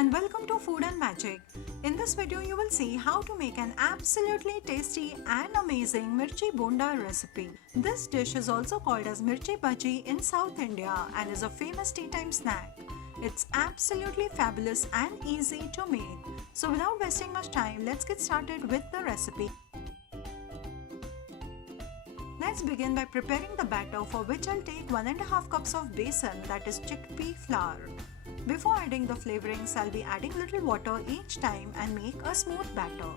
and welcome to Foodnmagic. In this video you will see how to make an absolutely tasty and amazing Mirchi bonda recipe. This dish is also called as Mirchi bhajji in South India and is a famous tea time snack. It's absolutely fabulous and easy to make. So without wasting much time, let's get started with the recipe. Let's begin by preparing the batter, for which I'll take 1.5 cups of besan, that is chickpea flour. Before adding the flavorings, I'll be adding little water each time and make a smooth batter.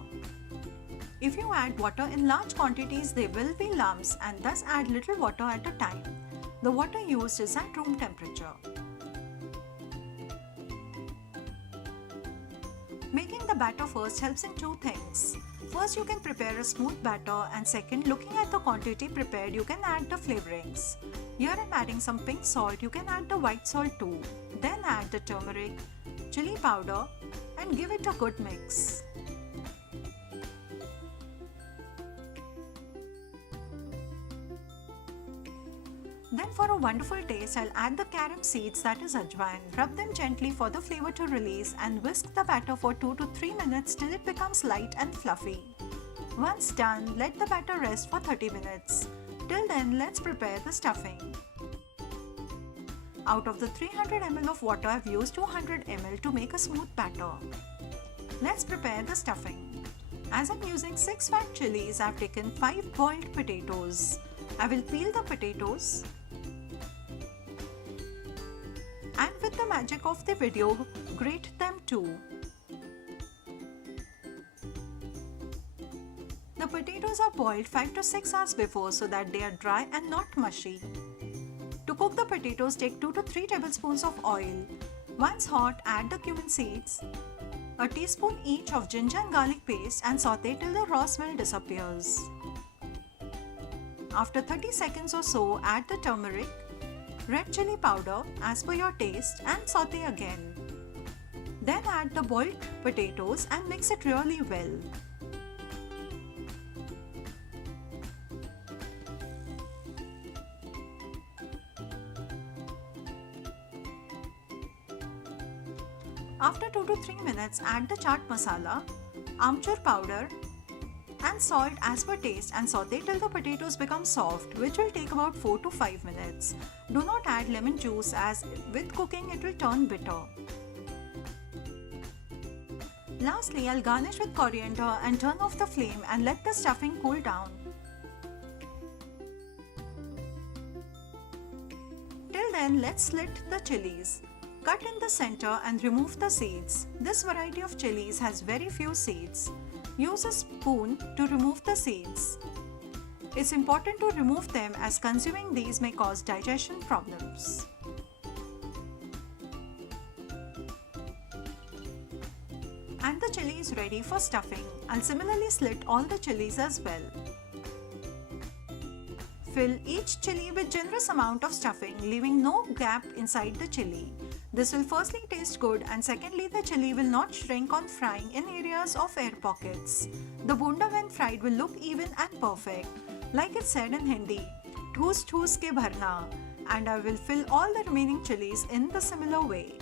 If you add water in large quantities, there will be lumps, and thus add little water at a time. The water used is at room temperature. Making the batter first helps in two things. First, you can prepare a smooth batter, and second, looking at the quantity prepared, you can add the flavorings. Here I'm adding some pink salt. You can add the white salt too. Then add the turmeric, chilli powder and give it a good mix. Then for a wonderful taste, I'll add the CARROM seeds, that is AJWAIN. Rub them gently for the flavor to release and whisk the batter for 2 to 3 minutes till it becomes light and fluffy. Once done, let the batter rest for 30 minutes. Till then, let's prepare the stuffing. Out of the 300 ml of water, I've used 200 ml to make a smooth batter. Let's prepare the stuffing. As I'm using 6 fat chilies, I've taken 5 boiled potatoes. I will peel the potatoes. And with the magic of the video, grate them too. The potatoes are boiled 5 to 6 hours before so that they are dry and not mushy. To cook the potatoes, take 2 to 3 tablespoons of oil. Once hot, add the cumin seeds, a teaspoon each of ginger and garlic paste, and saute till the raw smell disappears. After 30 seconds or so, add the turmeric, red chilli powder as per your taste, and saute again. Then add the boiled potatoes and mix it really well. After 2 to 3 minutes, add the chaat masala, amchur powder and salt as per taste and saute till the potatoes become soft, which will take about 4 to 5 minutes. Do not add lemon juice, as with cooking it will turn bitter. Lastly, I'll garnish with coriander and turn off the flame and let the stuffing cool down. Till then, let's slit the chilies. Cut in the center and remove the seeds. This variety of chilies has very few seeds. Use a spoon to remove the seeds. It's important to remove them, as consuming these may cause digestion problems. And the chili is ready for stuffing. I'll similarly slit all the chilies as well. Fill each chili with generous amount of stuffing, leaving no gap inside the chili. This will firstly taste good, and secondly the chili will not shrink on frying in areas of air pockets. The bonda when fried will look even and perfect. Like it's said in Hindi, "Thoos thoos ke bharna," and I will fill all the remaining chilies in the similar way.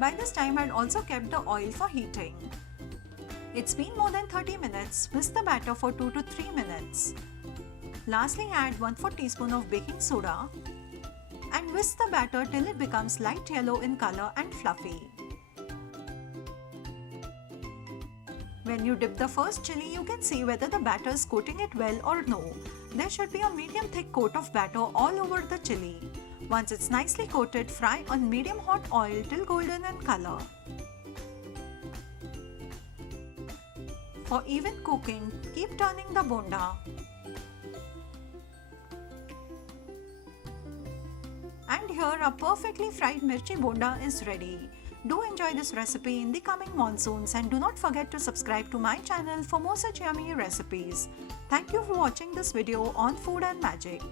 By this time, I'd also kept the oil for heating. It's been more than 30 minutes. Whisk the batter for 2 to 3 minutes. Lastly, add 1/4 teaspoon of baking soda and whisk the batter till it becomes light yellow in color and fluffy. When you dip the first chili, you can see whether the batter is coating it well or no. There should be a medium thick coat of batter all over the chili. Once it's nicely coated, fry on medium hot oil till golden in color. For even cooking, keep turning the bonda. And here our perfectly fried mirchi bonda is ready. Do enjoy this recipe in the coming monsoons, and do not forget to subscribe to my channel for more such yummy recipes. Thank you for watching this video on Foodnmagic.